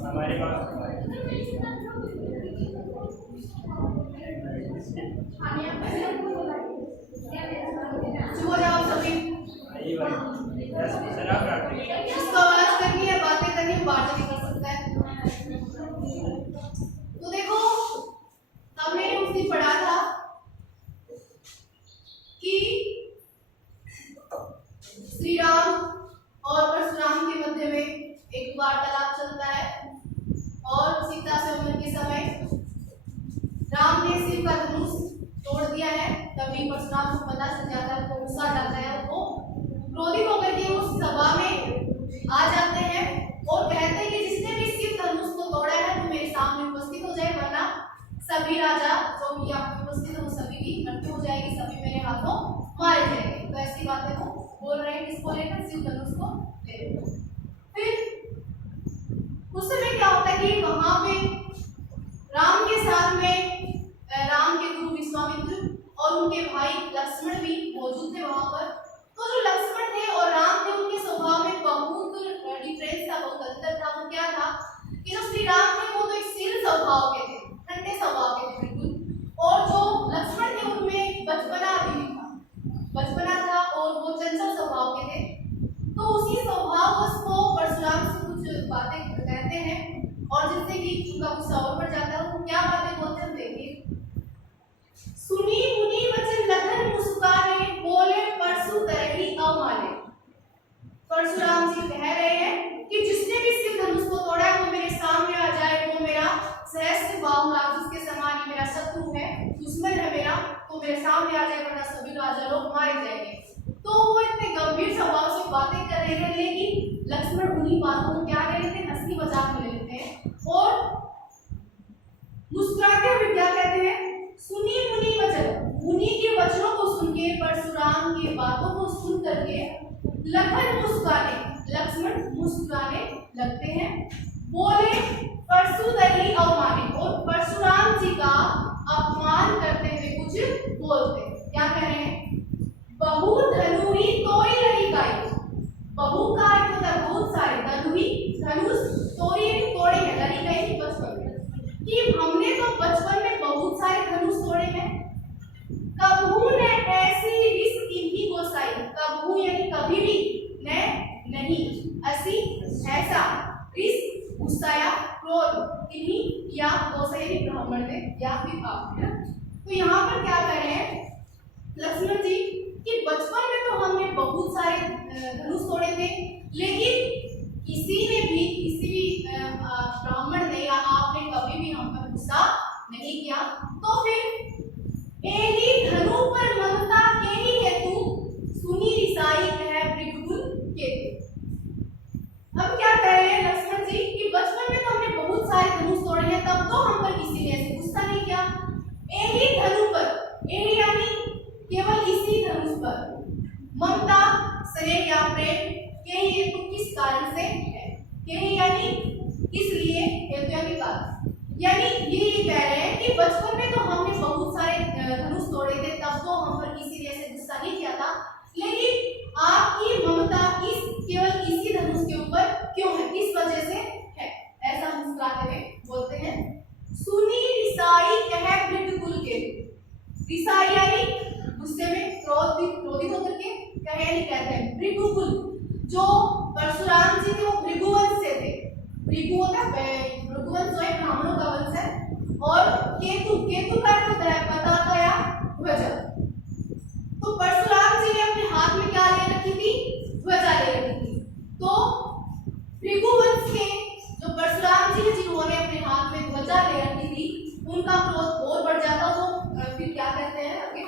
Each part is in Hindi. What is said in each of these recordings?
हमारे पास हो जाओ सभी। जिसको आवाज करनी है, बातें करनी है, बात भी कर सकता है। तो देखो, हमने उस दिन पढ़ा था कि श्री राम और परशुराम के मध्य में एक वार्तालाप चलता है और सीता स्वयंवर के समय राम ने शिव का धनुष तोड़ दिया है। तभी परशुराम को पता चल जाता है, वो गुस्सा जाता है, वो क्रोधित होकर के उस सभा में आ जाते हैं और कहते हैं कि जिसने भी शिव धनुष को तोड़ा है वो मेरे सामने उपस्थित हो जाए, वरना सभी राजा जो भी यहाँ पे उपस्थित हो सभी की मृत्यु हो जाएगी, सभी मेरे हाथों मारे जाएंगे। तो ऐसी बातें वो बोल रहे हैं, किसको लेकर? शिव धनुष को लेकर। फिर उस समय क्या होता है कि वहां पे राम के साथ में राम के गुरु विश्वामित्र और उनके भाई लक्ष्मण भी मौजूद थे वहां पर। तो जो लक्ष्मण थे और राम थे, उनके स्वभाव में बहुत डिफरेंस था, बहुत अंतर था। वो क्या था कि जो श्री राम थे वो तो एक शील स्वभाव के थे, ठंडे स्वभाव के थे बिल्कुल, और जो लक्ष्मण थे उनमें बचपना भी था और वो चंचल स्वभाव के थे। तो उसी स्वभाव को परशुराम से कुछ बातें कहते हैं और जिससे कि उनका गुस्सा और बढ़ जाता है। वो क्या बातें बोलते हैं देखिए। सुनी मुनि वचन लखन मुस्काने, बोले परशु तरही अवमाने। परशुराम जी कह रहे हैं कि जिसने भी शिव धनुष को तोड़ा है वो मेरे सामने आ जाए, वो मेरा सहस्त्र बाहु राक्षस के समान ही मेरा शत्रु है, दुश्मन है मेरा, तो मेरे सामने आ जाए, वरना सभी राजा लोग मारे जाएंगे। तो वो इतने गंभीर स्वभाव से बातें कर रहे थे, लेकिन लक्ष्मण उन्हीं बातों को क्या ले लेते हैं, हंसी मजाक में ले लेते हैं और मुस्कुराते हुए क्या कहते हैं, सुनी मुनि वचन, मुनि के वचनों को सुन के, परशुराम की बातों को सुन करके लखन मुस्कुराने, लक्ष्मण मुस्कुराने लगते हैं। बोले परशु तरही अवमाने, और परशुराम जी का अपमान करते हुए कुछ बोलते हैं। क्या कह रहे हैं? बहु धनुहि तोई लही गाई। बहु का अर्थ होता है बहुत सारे, धनुहि धनुष, तोड़ी तोड़े हैं, लही गई बचपन में, कि हमने तो बचपन में बहुत सारे धनुष तोड़े हैं। कबहू ने ऐसी रिस इन्हीं गोसाई, कबहू यानी कभी भी, ने नहीं, ऐसी ऐसा, रिस गुस्सा या क्रोध इन्हीं या गोसाई ब्राह्मण ने या फिर आपने। तो यहाँ पर क्या कह रहे हैं लक्ष्मण जी कि बचपन में तो हमने बहुत सारे धनुष तोड़े थे, लेकिन किसी ने भी, किसी भी ब्राह्मण ने या आपने कभी भी हम पर गुस्सा नहीं किया। तो फिर एही धनु पर ममता केही हेतु, सुनी रिसाई है मृगकुल के। अब क्या कह रहे हैं लक्ष्मण जी कि बचपन में तो हमने बहुत सारे धनुष तोड़े हैं, तब तो हम पर किसी ने ऐसे गुस्सा नहीं किया। एही धनु पर, एही यानी केवल इसी धनुष पर, ममता स्नेह या प्रेम, केही हेतु किस कारण से है, केही यानी इसलिए, हेतु यानी कारण, यानी ये कह रहे हैं कि बचपन में तो हमने बहुत सारे धनुष तोड़े थे, तब तो हम पर किसी ने ऐसे गुस्सा नहीं किया था, लेकिन आपकी ममता परशुराम जी थे वो भृगुवंश से थे। भृगुवंश जो है ब्राह्मणों का वंश है। और केतु का अर्थ होता है पताका या ध्वजा। तो परशुराम जी ने अपने हाथ में क्या ले रखी थी? ध्वजा ले रखी थी। तो भृगुवंश के जो परशुराम जी जिन्होंने अपने हाथ में ध्वजा ले रखी थी उनका क्रोध और बढ़ जाता। तो फिर क्या कहते हैं आगे?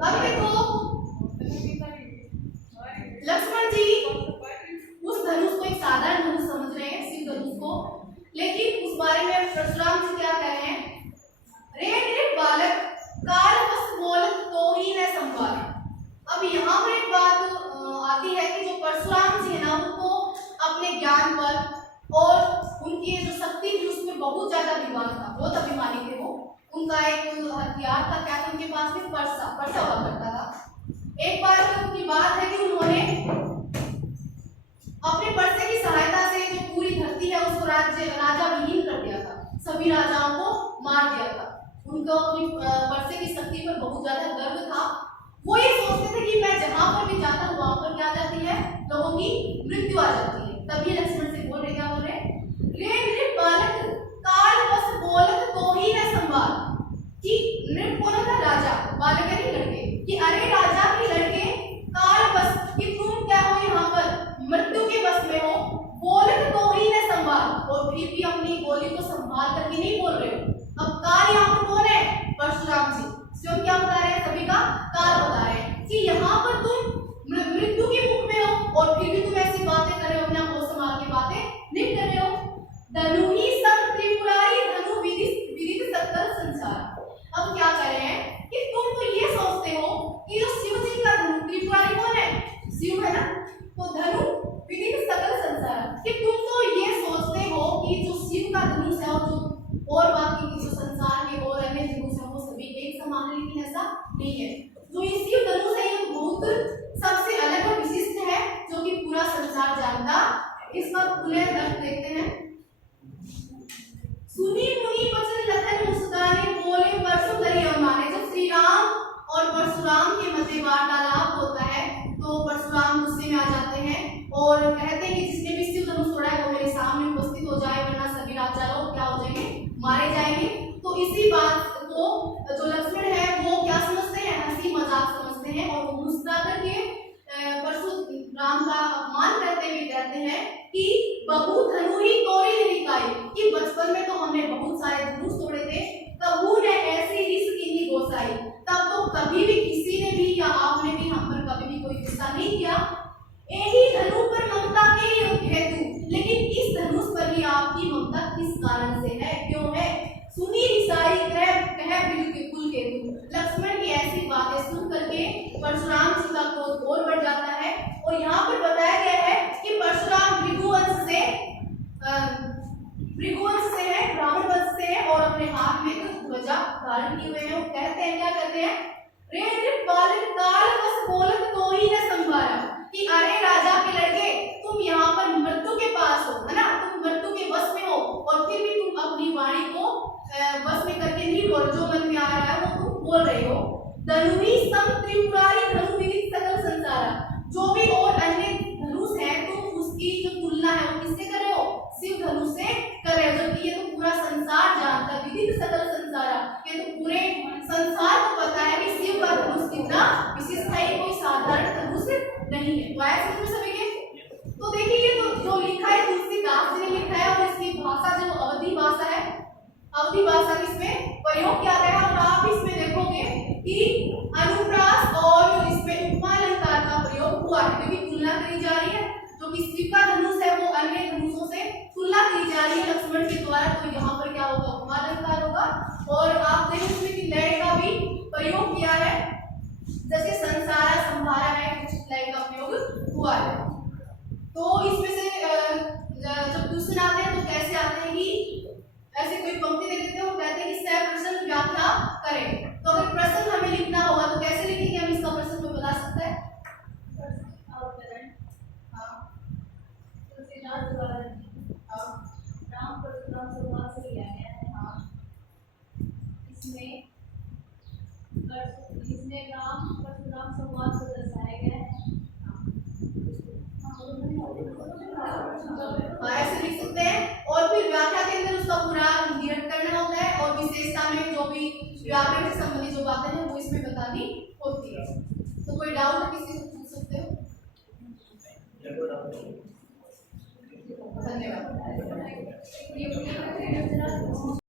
अब देखो लक्ष्मण जी उस धनुष को एक साधारण धनुष समझ रहे हैं, शिव धनुष को, लेकिन उस बारे में परशुराम जी क्या कह रहे हैं? रे रे बालक काल बस बोलत तो ही न संभाले। अब यहाँ पर एक बात आती है कि जो परशुराम जी है ना उनको अपने ज्ञान पर और उनकी जो शक्ति थी उसमें बहुत ज्यादा अभिमान था, बहुत अभिमानी थे वो। उनका एक हथियार था, क्या था उनके पास में? परसा हुआ करता था। एक बार की बात है कि उन्होंने अपने परसे की सहायता से जो पूरी धरती है उसको राजा विहीन कर दिया था, सभी राजाओं को मार दिया था। उनको अपनी परसे की शक्ति पर बहुत ज्यादा गर्व था। वो ये सोचते थे कि मैं जहां पर भी जाता हूँ वहां पर क्या जाती है? लोगों की मृत्यु आ जाती है। तभी लक्ष्मण से बोल रहे, क्या बोल रहे? रे रे बालक काल बस बोलत तो ही न संभाल। कि नृप बोला था राजा, बालक यानी लड़के, कि अरे राजा के लड़के काल बस, कि तुम क्या हो यहाँ पर मृत्यु के बस में हो, बोलत तो ही न संभाल, और फिर भी अपनी बोली को संभाल करके नहीं बोल रहे हो। अब काल यहाँ पर कौन है? परशुराम जी। स्वयं क्या बता रहे हैं? सभी का काल बता रहे हैं कि यहाँ पर तुम मृत्यु के मुख में हो और फिर भी तुम ऐसी बातें कर रहे हो, अपना होश संभाल के बातें नहीं कर रहे हो। धनु ही सब त्रिपुरारी धनु विदित सकल संसार। अब क्या कर रहे हैं कि तुम तो ये सोचते हो कि जो शिव जी का धनु, त्रिपुरारी कौन है? शिव है ना। तो धनु विदित सकल संसार, कि तुम तो ये सोचते हो कि जो शिव का धनुष है और बाकी की जो संसार के और अन्य धनुष है वो सभी एक समान है, लेकिन ऐसा नहीं है। जो ये शिव धनुष है ये बहुत सबसे अलग और विशिष्ट है, जो कि पूरा संसार जानता। इसका खुले अर्थ देखते हैं। सुनी मुनि वचन लखन मुस्काने, बोले परशु धरि अवमाने। जब श्री राम और परशुराम के मध्य वार्तालाप होता है तो परशुराम गुस्से में आ जाते हैं और कहते हैं कि जिसने भी शिव धनुष तोड़ा है वो मेरे सामने उपस्थित हो जाए, वरना सभी राजा लोग क्या हो जाएंगे? मारे जाएंगे। तो इसी बात को जो लक्ष्मण है वो क्या समझते हैं? हंसी मजाक समझते हैं और वो मुस्कुरा करके परशुराम का अपमान करते हुए कहते हैं कि बहु धनु ही तोड़ी निकाई, कि बचपन में तो हमने बहुत सारे धनुष तोड़े थे, कबू ने ऐसी रिस कीनी गोसाई। तब तो कभी भी किसी ने भी या आपने भी हम पर कभी भी कोई गुस्सा नहीं किया। यही धनु पर ममता के हेतु, लेकिन इस धनुष पर ही आपकी ममता किस कारण से है, क्यों है? सुनी रिसाई कह बिल्कुल केतु। लक्ष्मण की ऐसी बातें सुन करके परशुराम जी का क्रोध और बढ़ जाता है। और यहाँ पर बताया गया है कि परशुराम भृगुवंश से है, ब्राह्मण वंश से है और अपने हाथ में कुछ ध्वजा धारण किए हुए हैं। वो कहते हैं, क्या कहते हैं? रे रे बालक काल बस बोलत तो ही न संभाला, कि अरे राजा के लड़के तुम यहाँ पर मृत्यु के पास हो, है ना, तुम मृत्यु के बस में हो और फिर भी तुम अपनी वाणी को बस में करके नहीं बोल, जो मन में आ रहा है वो तुम बोल रहे हो। धनु ही सम त्रिपुरारी धनु विदित सकल संसार। जो भी और अन्य धनुष है तुम उसकी जो तुलना है वो किससे कर रहे हो? शिव धनुष से कर रहे हो, जबकि ये तो पूरा संसार जानता है, विदित सकल संसार। अवधि भाषा का इसमें प्रयोग किया गया है। और आप इसमें देखोगे कि अनुप्रास और इसमें उपमा अलंकार का प्रयोग हुआ है, क्योंकि तुलना करी जा रही है। जो कि शिव का धनुष है वो अन्य धनुषों से तुलना करी जा रही है लक्ष्मण के द्वारा, तो यहाँ पर क्या होगा, उपमा अलंकार होगा। और आप देखें इसमें कि लय का भी प्रयोग किया है, जैसे संसारा संभारा है, कुछ लय का प्रयोग हुआ है। तो इसमें से जब क्वेश्चन आते हैं तो कैसे आते हैं कि ऐसे कोई पंक्ति दे देते हैं और कहते हैं कि सह प्रश्न व्याख्या करें। तो अगर प्रश्न हमें लिखना होगा तो कैसे लिखेंगे हम, इसका प्रश्न कोई बता सकता है? राम परशुराम संवाद से लिया गया है। इसमें राम परशुराम संवाद को दर्शाया गया है। ऐसे लिख सकते हैं। और फिर व्याख्या के अंदर उसका पूरा निरूपण करना होता है और विशेषता में जो भी व्याकरण से संबंधित जो बातें हैं वो इसमें बतानी होती है। तो कोई डाउट किसी को पूछ सकते हो? धन्यवाद।